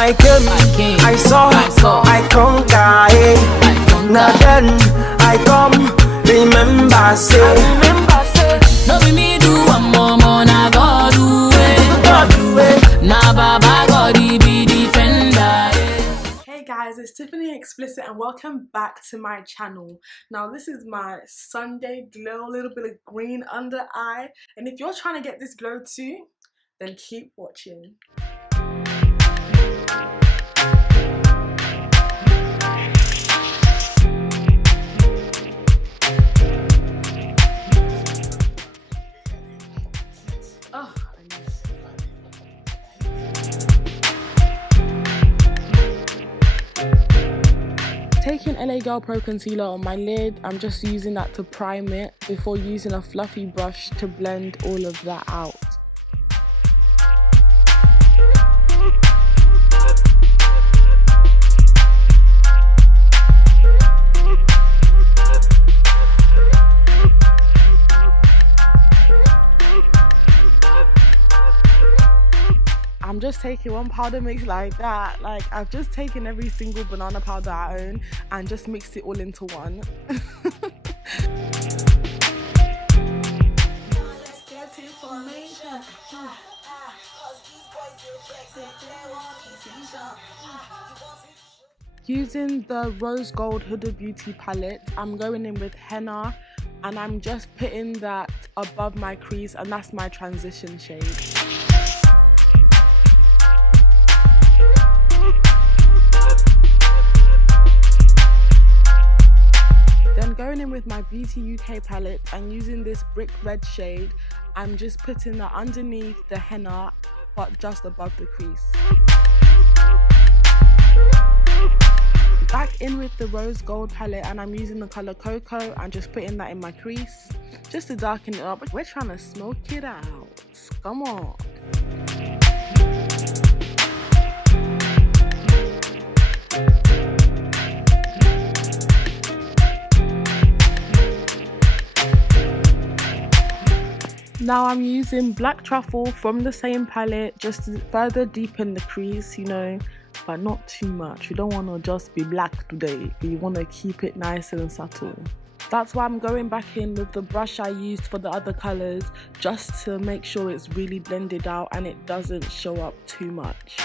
I came, I saw, I conquer. Now then, I come, remember say. No be me do one more, na God do it. Na Baba God be defender. Hey guys, it's Tiffany Xplicit and welcome back to my channel. Now this is my Sunday glow, a little bit of green under eye, and if you're trying to get this glow too, then keep watching. Oh, taking LA Girl Pro Concealer on my lid, I'm just using that to prime it before using a fluffy brush to blend all of that out. I'm just taking one powder mix like that. Like, I've just taken every single banana powder I own and just mixed it all into one. Using the Rose Gold Huda Beauty palette, I'm going in with henna and I'm just putting that above my crease, and that's my transition shade. Then going in with my Beauty UK palette and using this brick red shade, I'm just putting that underneath the henna but just above the crease. Back in with the Rose Gold palette and I'm using the colour Cocoa and just putting that in my crease just to darken it up. We're trying to smoke it out. Come on. Now I'm using Black Truffle from the same palette just to further deepen the crease, you know, but not too much. You don't want to just be black today, but you want to keep it nice and subtle. That's why I'm going back in with the brush I used for the other colours, just to make sure it's really blended out and it doesn't show up too much.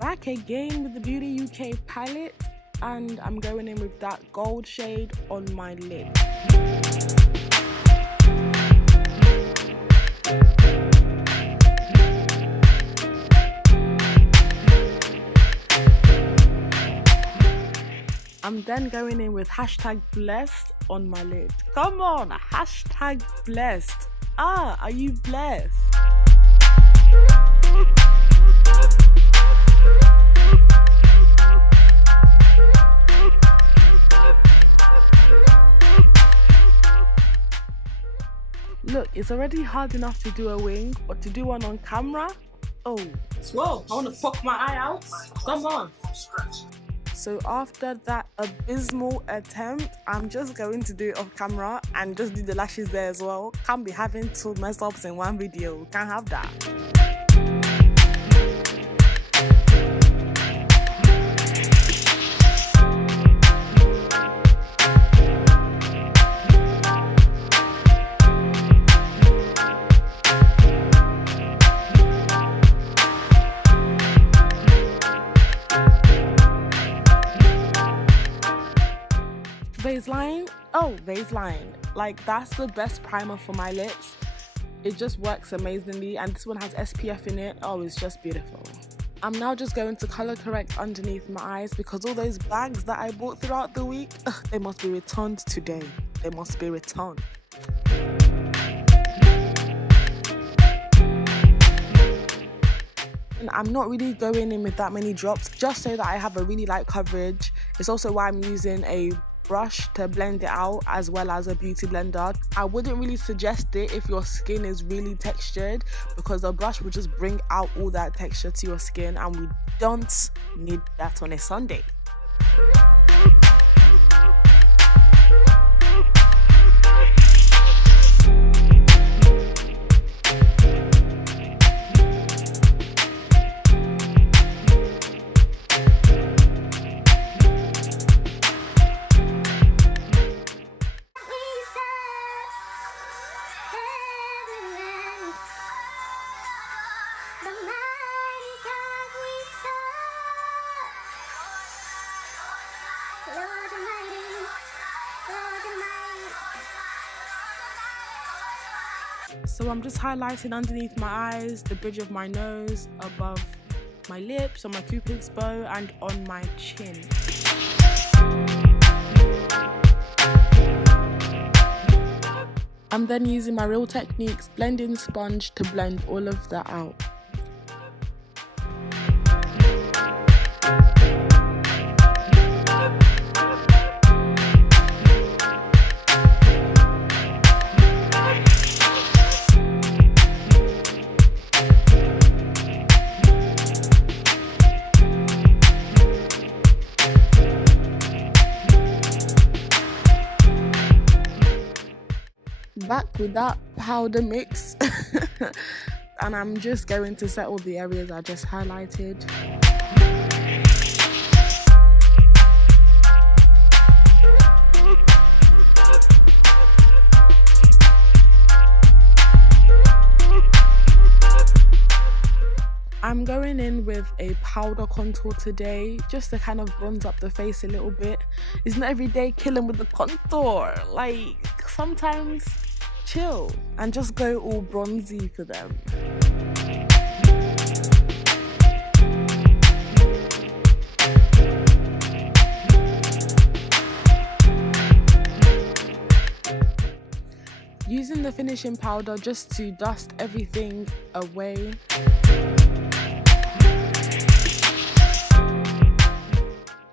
Back again with the Beauty UK palette, and I'm going in with that gold shade on my lid. I'm then going in with hashtag blessed on my lid. Come on, hashtag blessed. Ah, are you blessed? Look, it's already hard enough to do a wing, but to do one on camera, oh. Whoa, I want to poke my eye out. Come on. So after that abysmal attempt, I'm just going to do it off camera and just do the lashes there as well. Can't be having two mess ups in one video. Can't have that. Vaseline, oh Vaseline, like that's the best primer for my lips. It just works amazingly, and this one has SPF in it. Oh, it's just beautiful. I'm now just going to color correct underneath my eyes because all those bags that I bought throughout the week, they must be returned today. They must be returned. And I'm not really going in with that many drops, just so that I have a really light coverage. It's also why I'm using a brush to blend it out as well as a beauty blender. I wouldn't really suggest it if your skin is really textured, because the brush will just bring out all that texture to your skin, and we don't need that on a Sunday. So I'm just highlighting underneath my eyes, the bridge of my nose, above my lips, on my cupid's bow, and on my chin. I'm then using my Real Techniques blending sponge to blend all of that out. Back with that powder mix and I'm just going to settle the areas I just highlighted. I'm going in with a powder contour today, just to kind of bronze up the face a little bit. It's not every day killing with the contour. Like, sometimes chill and just go all bronzy for them. Using the finishing powder just to dust everything away.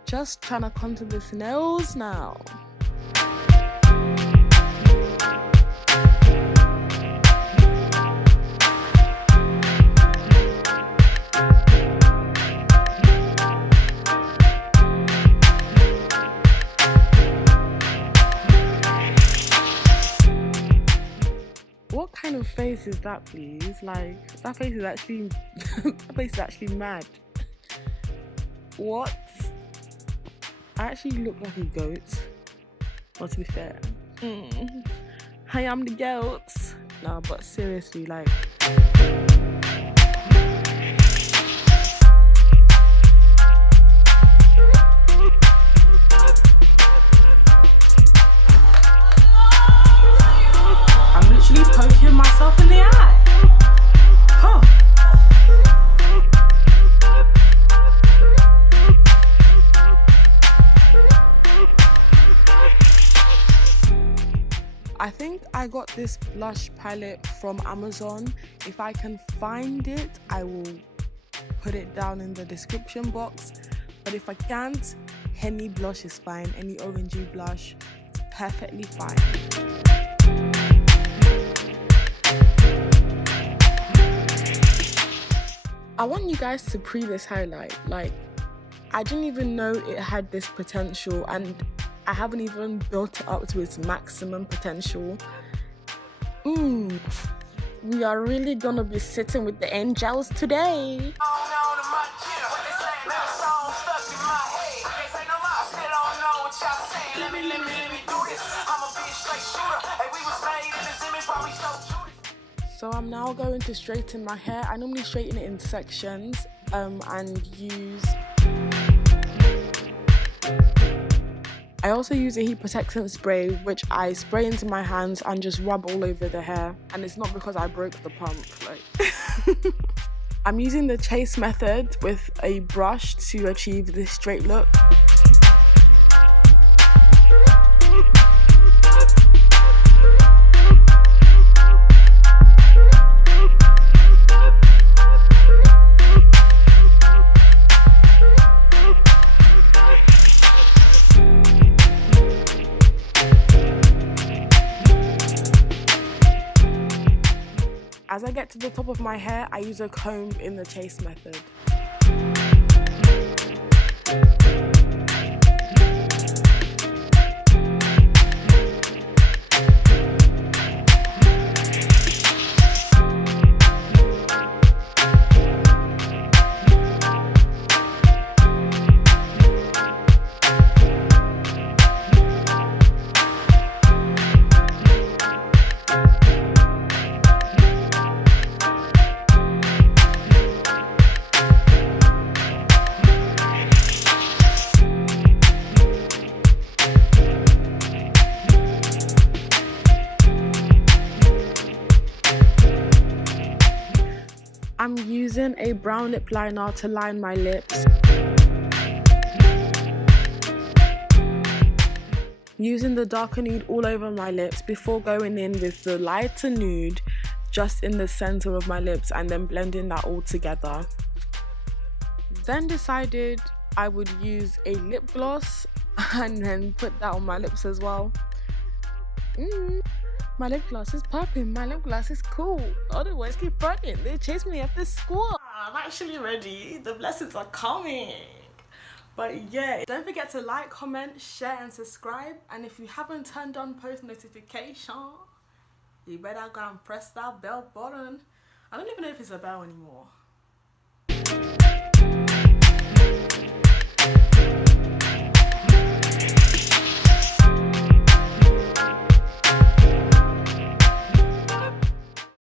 Just trying to contour the nails now. What kind of face is that, please? Like, that face is actually that face is actually mad. What? I actually look like a goat. Well, to be fair. I am the goat. No, but seriously, like. I'm literally poking myself in the eye. Huh. I think I got this blush palette from Amazon. If I can find it, I will put it down in the description box. But if I can't, any blush is fine. Any orangey blush, it's perfectly fine. I want you guys to pre this highlight. Like, I didn't even know it had this potential, and I haven't even built it up to its maximum potential. We are really gonna be sitting with the angels today. So I'm now going to straighten my hair. I normally straighten it in sections and use... I also use a heat protectant spray, which I spray into my hands and just rub all over the hair. And it's not because I broke the pump. Like, I'm using the chase method with a brush to achieve this straight look. As I get to the top of my hair, I use a comb in the chase method. I'm using a brown lip liner to line my lips. Using the darker nude all over my lips before going in with the lighter nude just in the center of my lips and then blending that all together. Then decided I would use a lip gloss and then put that on my lips as well. My lip gloss is popping, my lip gloss is cool. Otherwise keep running, they chase me after school. I'm actually ready, the blessings are coming. But yeah, don't forget to like, comment, share and subscribe. And if you haven't turned on post notification, you better go and press that bell button. I don't even know if it's a bell anymore.